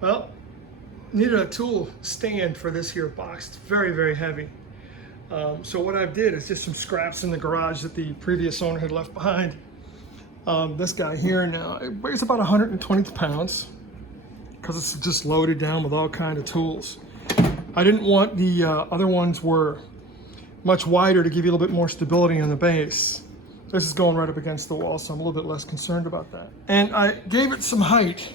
Well, needed a tool stand for this here box. It's very, very heavy. So what I did is just some scraps in the garage that the previous owner had left behind. This guy here now, it weighs about 120 pounds because it's just loaded down with all kinds of tools. I didn't want the other ones were much wider to give you a little bit more stability on the base. This is going right up against the wall, so I'm a little bit less concerned about that. And I gave it some height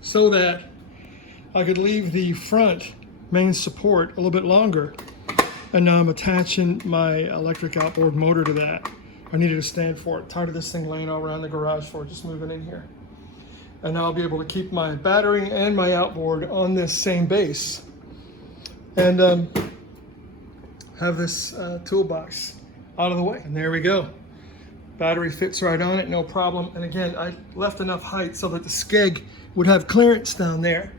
so that I could leave the front main support a little bit longer. And now I'm attaching my electric outboard motor to that. I needed a stand for it. Tired of this thing laying all around the garage floor, just moving in here. And now I'll be able to keep my battery and my outboard on this same base. And have this toolbox out of the way. And there we go. Battery fits right on it, no problem. And again, I left enough height so that the skeg would have clearance down there.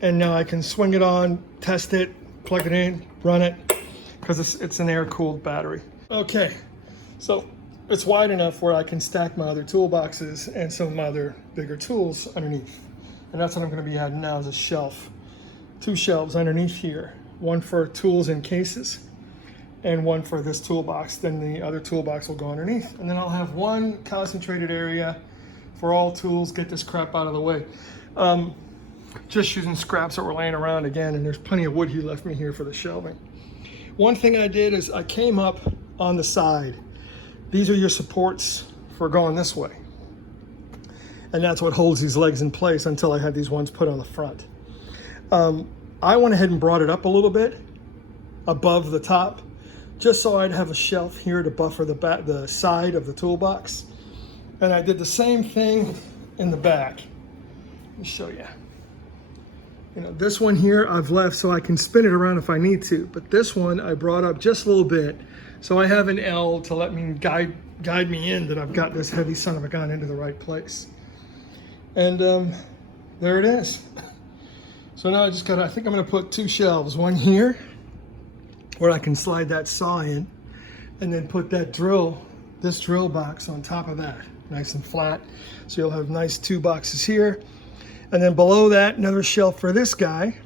And now I can swing it on, test it, plug it in, run it, because it's an air-cooled battery. Okay, so it's wide enough where I can stack my other toolboxes and some of my other bigger tools underneath. And that's what I'm going to be adding now is a shelf. 2 shelves underneath here. One for tools and cases, and one for this toolbox. Then the other toolbox will go underneath. And then I'll have one concentrated area for all tools, get this crap out of the way. Just using scraps that were laying around again, and there's plenty of wood he left me here for the shelving. One thing I did is I came up on the side. These are your supports for going this way. And that's what holds these legs in place until I had these ones put on the front. I went ahead and brought it up a little bit above the top, just so I'd have a shelf here to buffer the side of the toolbox. And I did the same thing in the back. Let me show you. You know, this one here I've left so I can spin it around if I need to, but this one I brought up just a little bit so I have an L to let me guide me in that I've got this heavy son of a gun into the right place. And there it is. So now I think I'm gonna put 2 shelves, one here where I can slide that saw in, and then put this drill box on top of that, nice and flat. So you'll have nice 2 boxes here. And then below that, another shelf for this guy.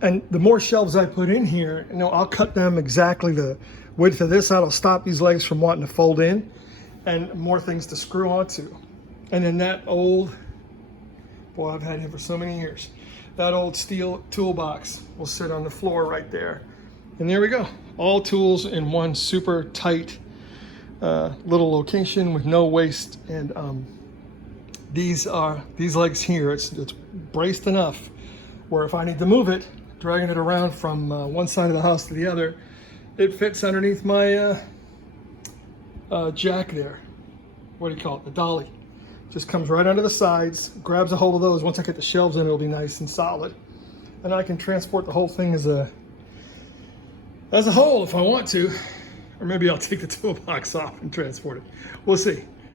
And the more shelves I put in here, you know, I'll cut them exactly the width of this. That'll stop these legs from wanting to fold in, and more things to screw onto. And then that old, boy, I've had him for so many years. That old steel toolbox will sit on the floor right there. And there we go. All tools in one super tight little location with no waste. And these legs here, it's braced enough where if I need to move it, dragging it around from one side of the house to the other, it fits underneath my jack there. What do you call it? The dolly. Just comes right under the sides, grabs a hold of those. Once I get the shelves in, it'll be nice and solid. And I can transport the whole thing as a whole if I want to. Or maybe I'll take the toolbox off and transport it. We'll see.